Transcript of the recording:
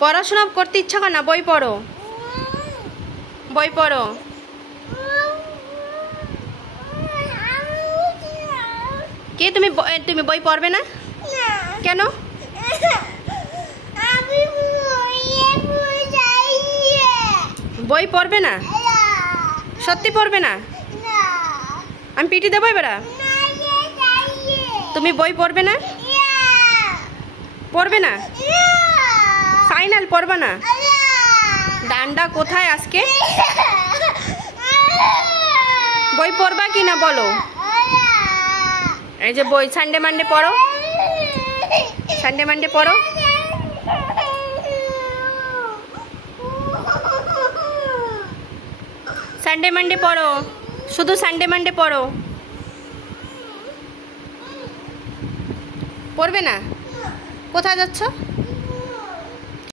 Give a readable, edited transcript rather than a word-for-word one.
পড়াশোনা করতে ইচ্ছা করে না? বই পড়ো, বই পড়ো। কে তুমি তুমি বই পড়বে না কেন? বই পড়বে না? সত্যি পড়বে না? আমি পিটি দেবো এবার। তুমি বই পড়বে না? পড়বে না? ফাইনাল পড়বে না? ডান্ডা কোথায় আজকে? বই পড়বা কি না বলো? এই যে বই সানডে মানডে পড়ো, সানডে মানডে পড়ো। সানডে মানডে পড়ো, শুধু সানডে মানডে পড়ো। পড়বে না? কোথায় যাচ্ছ?